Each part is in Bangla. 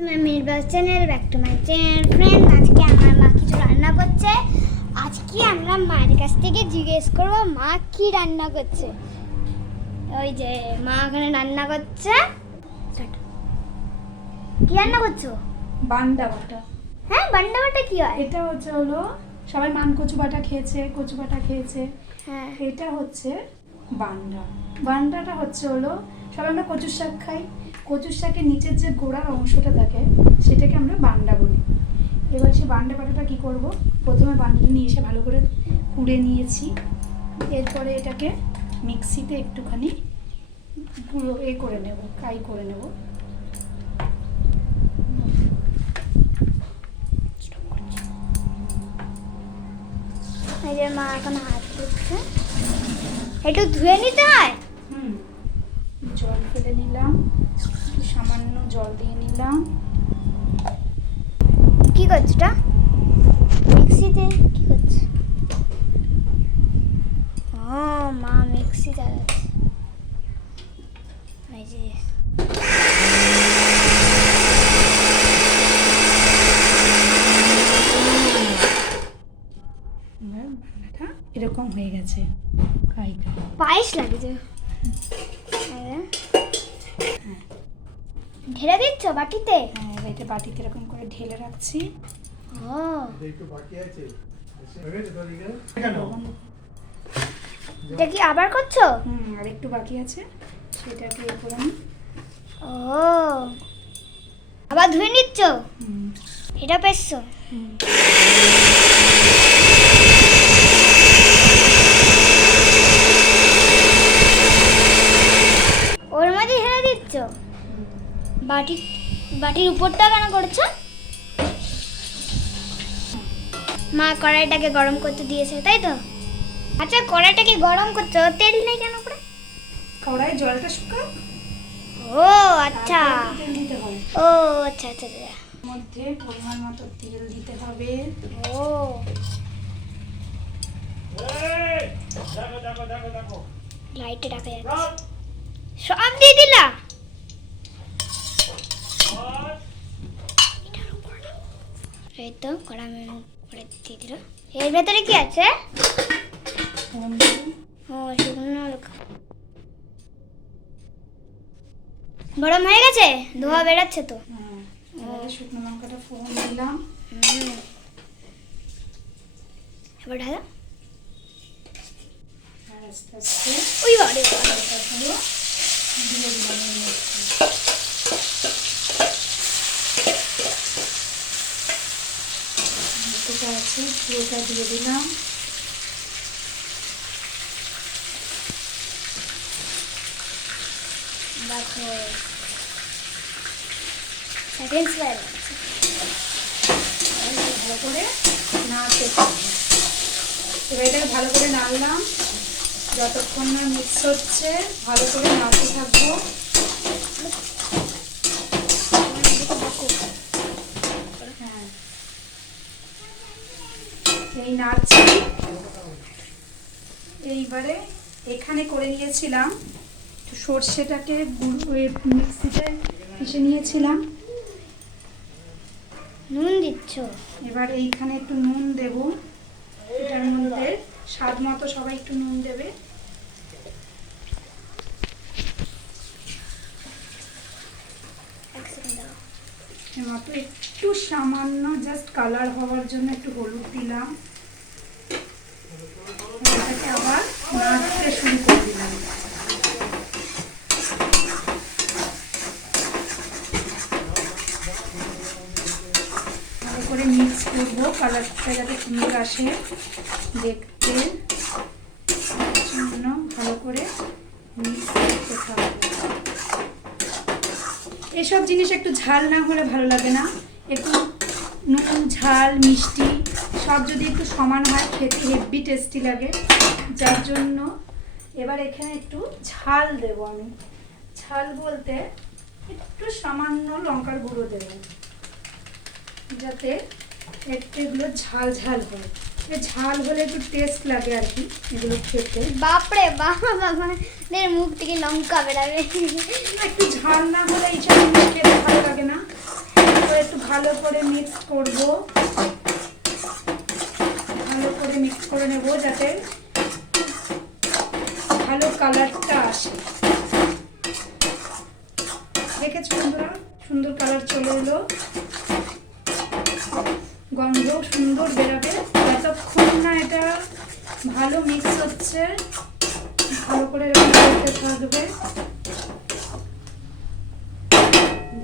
মিরবাস channel, back to my channel friend. আজকে আমার মা কিছু রান্না করছে। আজকে আমরা মায়ের কাছ থেকে জিজ্ঞেস করব মা কি রান্না করছে। ওই যে মা ওখানে রান্না করছে। কি রান্না করছো? বান্ডা বাটা। হ্যাঁ, বান্ডা বাটা কি হয়? এটা হলো সবাই কচু বাটা খেয়েছে। হ্যাঁ, এটা হচ্ছে বান্ডা। বান্ডাটা হলো সবাই আমরা কচুর শাক খাই। কচুর শাকের নিচের যে গোড়ার অংশটা থাকে সেটাকে আমরা বান্ডা বলি। এবার সেই বান্ডা বাটাটা কী করব, প্রথমে বান্ডাটা নিয়ে এসে ভালো করে কুড়ে নিয়েছি। এরপরে এটাকে মিক্সিতে একটুখানি গুঁড়ো করে নেব, কাই করে নেব। এই যে মা এখন হাত ধুচ্ছে। একটু ধুয়ে নিতে হয়। জল ফেলে নিলাম, সামান্য জল দিয়ে নিলাম। কি করছো এটা? মিক্সিতে কি করছো? ও মা মিক্সি চালাচ্ছে। এই যে বান্নাটা এরকম হয়ে গেছে। পায়েস লাগছে। ঢেলে দিচ্ছ বাটিতে? হ্যাঁ, এবার এটা বাটিতে এরকম করে ঢেলে রাখছি। ও এটা কি আবার করছো? আর একটু বাকি আছে, সেটাকে এ করে নিই। ও আবার ধুয়ে নিচ্ছ? এটা পেছছো? ওর মধ্যে ঢেলে দিচ্ছ? বাটির উপরটা কেন করছো? মা কড়াইটাকে গরম করতে দিয়েছে, তাই তো? আচ্ছা, কড়াইটাকে গরম করছো, তেল নেই কেন করে? কড়াই জলটা শুকাও। ও আচ্ছা, তারপরে তেল দিতে হবে। ও আচ্ছা আচ্ছা আচ্ছা। এর মধ্যে পরিমাণ মতো তেল দিতে হবে। ও লাইটে রাখা যাচ্ছে। সব দিয়ে দিলা? এই তো কড়া করে দিয়ে দিল। এর ভেতরে কি আছে? ও শুকনো লঙ্কা। গরম হয়ে গেছে, ধোয়া বেরাচ্ছে তো। এবারে শুকনো লঙ্কাটা ফোড়ন দিলাম। এবার ঢালা। আর আস্তে আস্তে ওই বাড়ি লঙ্কাগুলো দিয়ে দিলাম এর মধ্যে। যেটা আছে পুরোটা দিয়ে দিলাম। দেখো সেকেন্ডস বাইরে ভালো করে নাড়তে থাকবো। এবার এটাকে ভালো করে নাড়লাম, যতক্ষণ না মিক্স হচ্ছে ভালো করে নাড়তে থাকবো। হ্যাঁ, এই নাড়ছি। এইবারে এখানে করে নিয়েছিলাম সর্ষেটাকে মিক্সিতে পিষে নিয়েছিলাম। নুন দিচ্ছ? এবার এইখানে একটু নুন দেব। এটার মধ্যে স্বাদ মতো সবাই একটু নুন দেবে। এক সেকেন্ড দাও। এর মতো একটু সামান্য জাস্ট কালার হওয়ার জন্য একটু হলুদ দিলাম। এটাকে আবার নাড়তে শুরু করে দিলাম। ভালো করে মিক্স করবো, কালারটা যাতে সুন্দর আসে দেখতে জন্য ভালো করে মিক্স করতে থাকবো। এসব জিনিস একটু ঝাল না হলে ভালো লাগে না। একটু নুন, ঝাল, মিষ্টি সব যদি একটু সমান হয় খেতে হেভি টেস্টি লাগে। যার জন্য এবার এখানে একটু ঝাল দেব আমি। ঝাল বলতে একটু সামান্য লঙ্কার গুঁড়ো দেব, যাতে একটু এগুলো ঝাল ঝাল হয়। ঝাল হলে একটু টেস্ট লাগে আর কি এগুলো খেতে। বাপরে বাবা, আমাদের মুখ থেকে লঙ্কা বেরাবে। একটু ঝাল না হলে এইসব জিনিস খেতে ভালো লাগে না। ভালো করে মিক্স করব, ভালো করে মিক্স করে নেব যাতে ভালো কালারটা আসে। দেখেছো বন্ধুরা, সুন্দর কালার চলে এলো, গন্ধ সুন্দর বেরাবে। যতক্ষণ না এটা ভালো মিক্স হচ্ছে ভালো করে এরকম করতে থাকবে।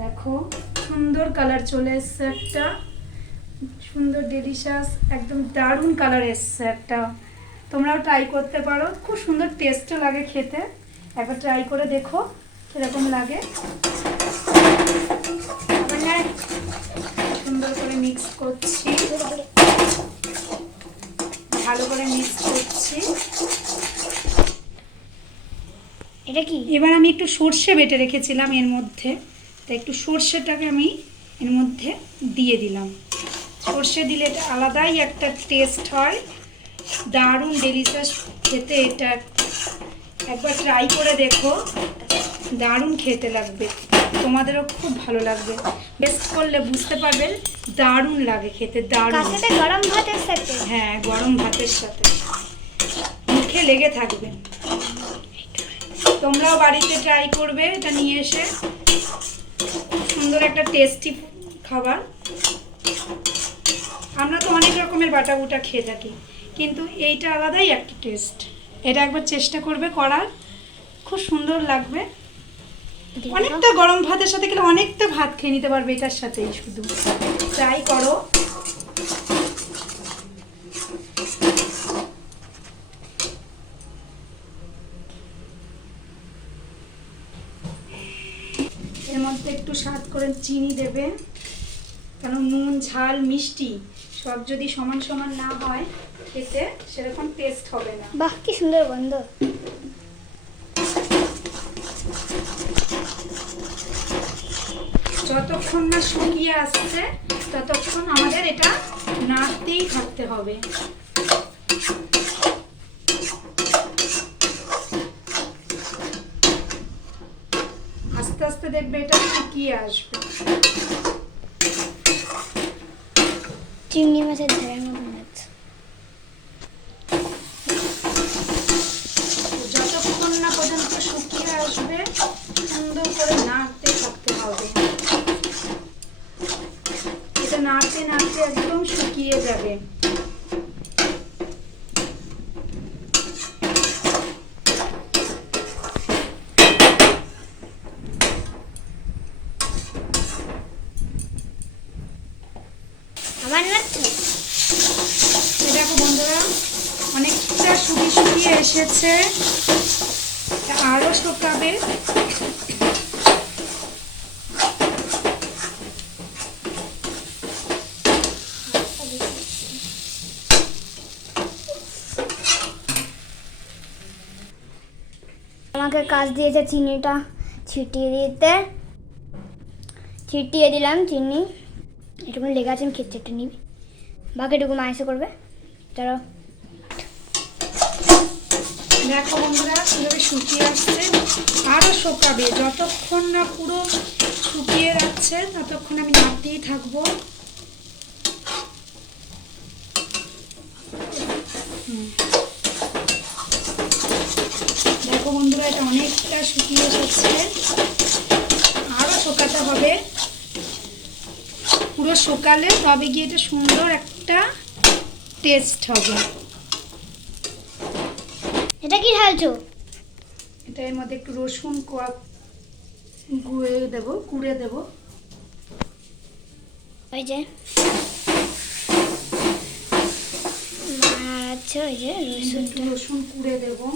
দেখো সুন্দর কালার চলে এসছে, একটা সুন্দর ডেলিশাস একদম দারুণ কালার এসছে একটা। তোমরাও ট্রাই করতে পারো, খুব সুন্দর টেস্টও লাগে খেতে। একবার ট্রাই করে দেখো কিরকম লাগে। সুন্দর করে মিক্স করছি, ভালো করে মিক্স করছি। এটা কি? এবার আমি একটু সর্ষে বেটে রেখেছিলাম এর মধ্যে, তাই একটু সর্ষেটাকে আমি এর মধ্যে দিয়ে দিলাম। সর্ষে দিলে এটা আলাদাই একটা টেস্ট হয়, দারুণ ডেলিশাস খেতে। এটা একবার ট্রাই করে দেখো, দারুণ খেতে লাগবে, তোমাদেরও খুব ভালো লাগবে। টেস্ট করলে বুঝতে পারবে দারুণ লাগে খেতে, দারুণ। সাথে গরম ভাতের সাথে? হ্যাঁ, গরম ভাতের সাথে মুখে লেগে থাকবে। তোমরাও বাড়িতে ট্রাই করবে এটা নিয়ে এসে, সুন্দর একটা টেস্টি খাবার। আমরা তো অনেক রকমের বাটা বুটা খেয়ে থাকি, কিন্তু এইটা আলাদাই একটা টেস্ট। এটা একবার চেষ্টা করবে করার, খুব সুন্দর লাগবে। অনেকটা গরম ভাতের সাথে খেলে অনেকটা ভাত খেয়ে নিতে পারবে এটার সাথেই। শুধু ট্রাই করো। এর মধ্যে একটু স্বাদ করে চিনি দেবে, কারণ নুন ঝাল মিষ্টি সব যদি সমান সমান না হয় খেতে সেরকম টেস্ট হবে না। বাহ, কি সুন্দর গন্ধ। যতক্ষণ না শুকিয়ে আসছে ততক্ষণ আমাদের এটা নাড়তেই থাকতে হবে। আস্তে আস্তে দেখবে এটা শুকিয়ে আসবে। চিংড়ি মাছের ঝালের মতন লাগছে। যতক্ষণ না পর্যন্ত শুকিয়ে আসবে সুন্দর করে নাড়তে থাকতে হবে। এটা নাড়তে নাড়তে একদম শুকিয়ে যাবে। আমার লাগছে। দেখো বন্ধুরা, অনেকটা শুকিয়ে এসেছে, আরো শুকাবে। আমাকে কাজ দিয়েছে চিনিটা ছিটিয়ে দিতে, ছিটিয়ে দিলাম চিনি। এটুকু লেগে আছে, আমি খেতে একটু নিবি, বাকিটুকু মা এসে করবে। চলো। দেখো বন্ধুরা কিভাবে শুকিয়ে আসছে, আরো শুকাবে। যতক্ষণ না পুরো শুকিয়ে যাচ্ছে ততক্ষণ আমি নাড়তেই থাকবো। দেখো বন্ধুরা, এটা অনেকটা শুকিয়ে এসেছে, আরো শুকাতে হবে। পুরো শুকালে তবে গিয়ে এটা সুন্দর একটা টেস্ট হবে। এটা কি ঢালছো? এটা এর মধ্যে একটু রসুন গুঁড়ে দেবো। ওই যে আচ্ছা, ওই যে রসুন কুড়ে দেবো।